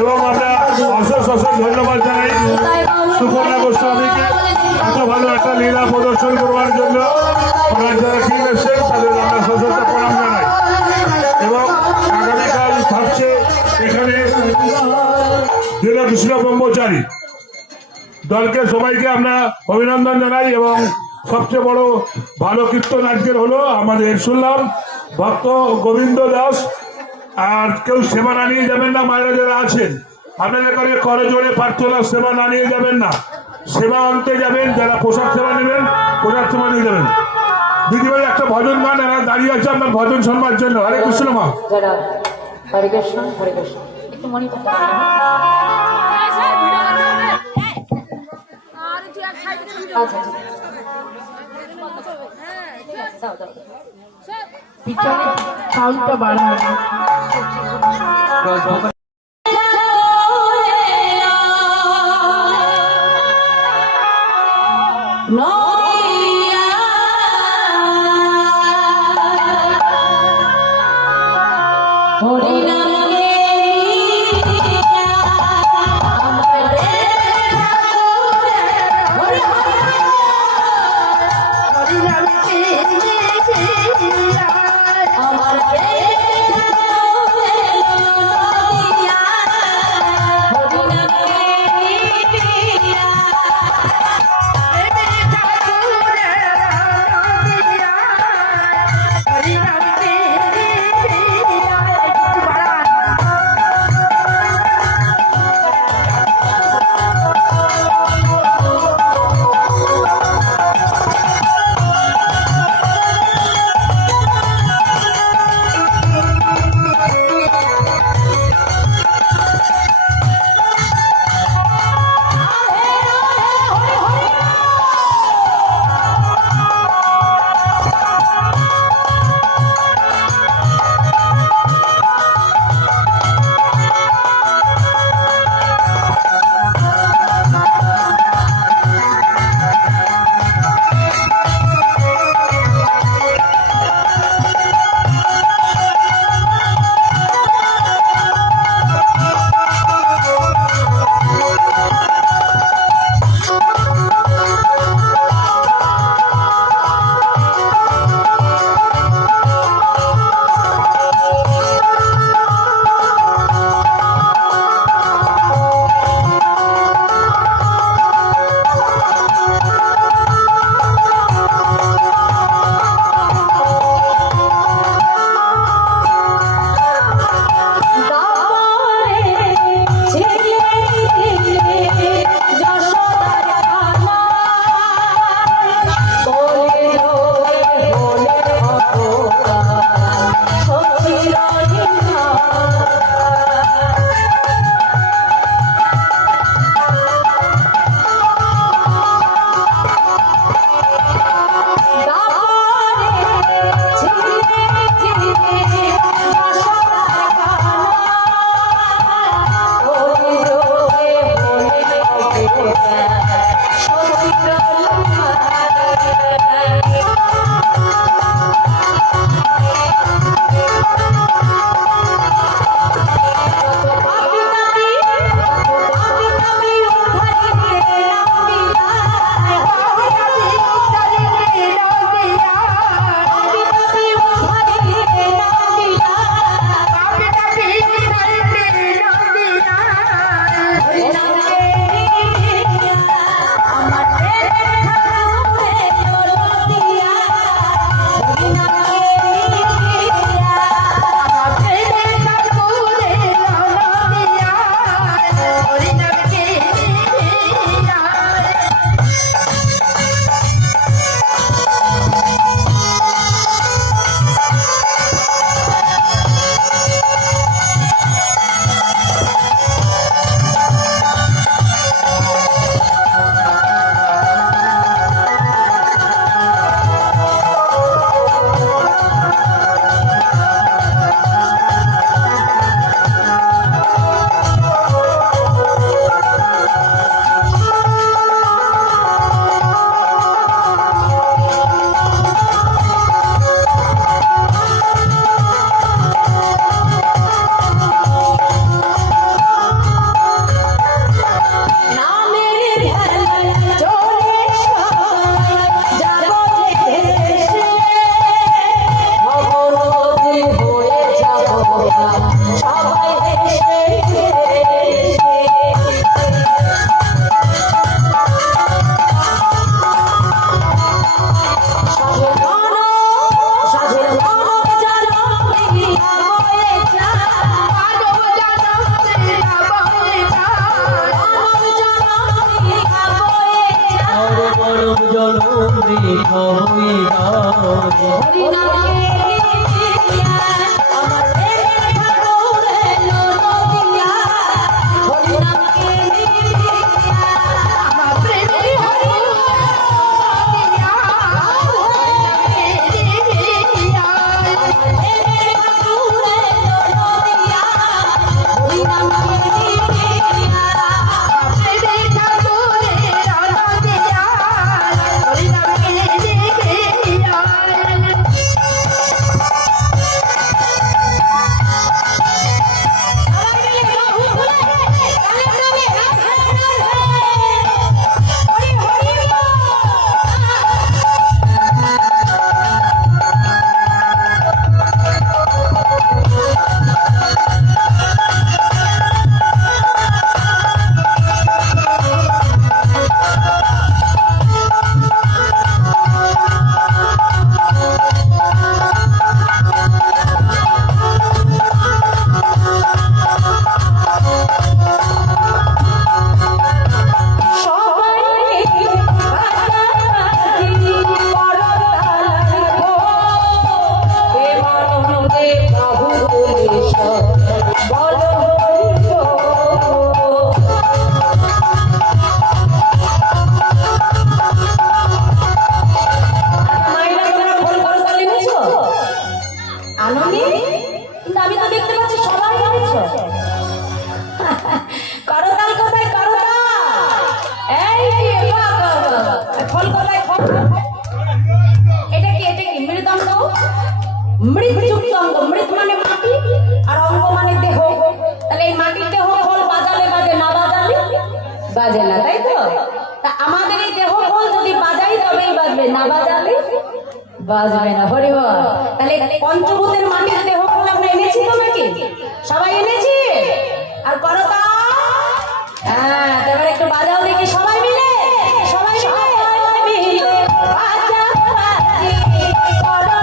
এবং আমরা অশেষ ধন্যবাদ জানাই সুকন্যা গোস্বামীকে এত ভালো একটা লীলা প্রদর্শন করবার জন্য। যারা টিম এসছেন তাদের আমরা সশস্ত্র প্রণাম জানাই এবং আগামীকাল থাকছে এখানে জেলা কৃষ্ণ ব্রহ্মচারী দলকে সবাইকে আমরা অভিনন্দন জানাই। এবং সবচেয়ে বড় ভালো কীর্তন আজকের হলো আমাদের শুনলাম ভক্ত গোবিন্দ দাস। আর কেউ সেবা না নিয়ে যাবেন না, মায়েরা যারা আছেন আপনাদের করে করজোড়ে প্রার্থনা, সেবা না নিয়ে যাবেন না, সেবা আনতে যাবেন। যারা পোশাক সেবা নেবেন পোশাক সেবা নিয়ে যাবেন। দিদিভাই একটা ভজন গান এরা দাঁড়িয়ে আছে আপনার ভজন শোনবার জন্য। হরে কৃষ্ণ মা। হরে কৃষ্ণ হরে কৃষ্ণ একটু মনে করতে পিছনে সাউন্ডটা বাড়ানো। জনমে খাওয়াই দাও মৃৎযুক্ত অঙ্গ, মৃৎ মানে মাটি আর অঙ্গ মানে দেহ। তাহলে এই মাটির দেহ খোল বাজালে বাজে, না বাজালে বাজে না, তাই তো? তা আমাদের এই দেহ খোল যদি বাজাই তবেই বাজবে, না বাজালে বাজবে না। হরি বল। তাহলে পঞ্চভূতের মাটির দেহ খোল আমরা এনেছি তো নাকি? সবাই এনেছি? আর করতা, হ্যাঁ, এবার একটু বাজাও দেখি সবাই মিলে, সবাই মিলে বাজা বাজি করতা।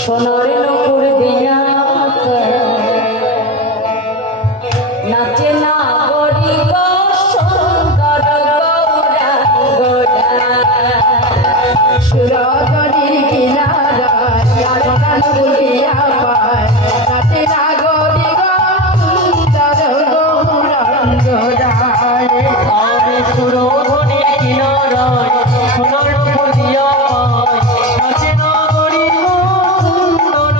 সোনার নকুর দিয়া নাচে না গরি গো সুন্দর গৌরা গোরা সুরগরি কিনারা গান বলিয়া পায় নাচে না গরি গো সুন্দর গৌরা গোরা আরে সুরধনের কিনারায় সোনার নকুর দিয়া পায় নাচে না গরি গো সুন্দর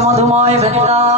মধুময় বৃন্দাবন